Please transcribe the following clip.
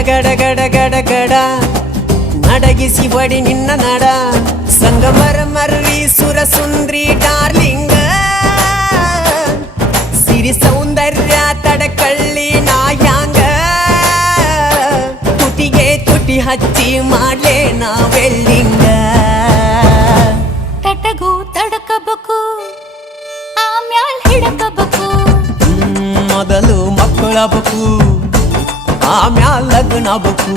ಗಡ ಗಡ ಗಡ ಗಡ ನಡಗಿಸಿ ಬಡಿ ನಿನ್ನ ನಡ ಸಂಗಮರ ಮರ್ರಿ ಸುರ ಸುಂದ್ರಿ ಡಾರ್ಲಿಂಗ ಸಿರಿ ಸೌಂದರ್ಯ ತಡಕಳ್ಳಿ ನಾಯಾಂಗ ತುಟಿಗೆ ತುಟಿ ಹಚ್ಚಿ ಮಾಡ್ಲೇ ನಾ ವೆಲ್ಡಿಂಗ ತಟಗೂ ತಡಕಬೇಕು ಆಮ್ಯಾಲ್ ಹಿಡಕಬೇಕು ಮೊದಲು ಮಕ್ಕಳಬೇಕು ಆಮ್ಯಾಲ ಲಗ್ನ ಬೇಕು